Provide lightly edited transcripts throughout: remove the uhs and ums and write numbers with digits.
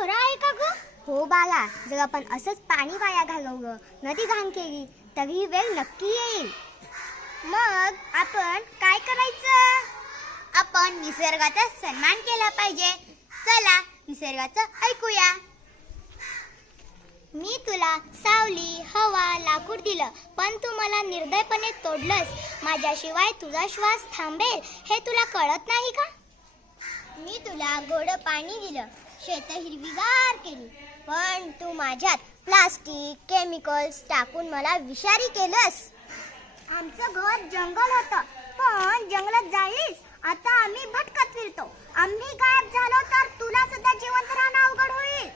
खरं आहे का ग? हो बाळा, जर आपण असंच पाणी वाया घालवलं, नदी घाण केली तर ही वेळ नक्की येईल. मग आपण काय करायचं? आपण निसर्गाचा सन्मान केला पाहिजे. चला निसर्गाचं ऐकूया. मी तुला सावली, हवा, लाकूड दिलं, पण तू मला निर्दयपणे तोडलंस. माझ्याशिवाय तुझा श्वास थांबेल हे तुला कळत नाही का? मी तुला गोड पाणी दिलं, शेत हिरवीगार केली, पण तू माझ्यात प्लास्टिक, केमिकल्स टाकून मला विषारी केलंस. आमचं घर जंगल होतं, पण जंगलात जाळलीस. आता आम्ही भटकत फिरतो. आम्ही गायब झालो तर तुला सुद्धा जिवंत राहणं अवघड होईल.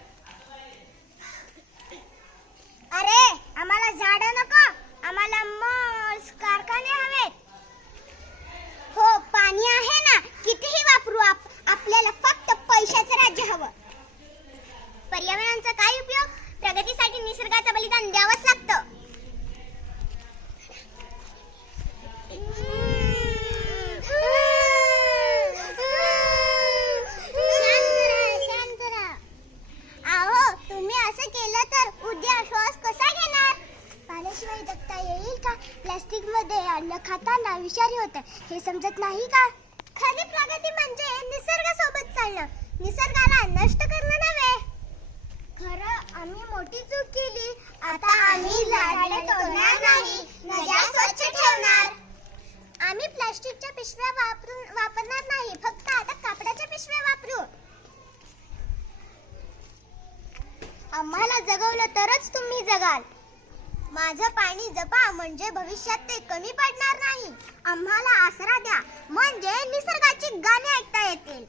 अरे आम्हाला झाडं नको, आम्हाला मॉल्स, कारखाने हवेत. हो, पाणी आहे ना, कितीही वापरू. आपल्याला फक्त पैशाचं राज्य हवं. पर्यावरणाचा काय उपयोग? प्रगतीसाठी निसर्गाचं बलिदान द्यावंच लागतं. शांत राहा. अहो, तुम्ही असं केलं तर उद्या श्वास कसा घेणार? पाण्याशिवाय जगता येईल का? प्लास्टिक मध्ये अन्न खाताना विषारी होतं, हे समजत नाही का? खरी प्रगती म्हणजे निसर्गासोबत चालणं, निसर्गाला नष्ट करणं नव्हे. खरं आम्ही मोठी चूक केली. आता आम्ही झाडे तोडणार नाही, नद्या स्वच्छ ठेवणार. आम्ही प्लास्टिकच्या पिशव्या वापरणार नाही, फक्त आता कापडाच्या पिशव्या वापरू. आम्हाला जगवलं तरच तुम्ही जगाल. माझं पाणी जपा, म्हणजे भविष्यात ते कमी पडणार नाही. आम्हाला आसरा द्या, म्हणजे निसर्गाची गाणी ऐकता येतील.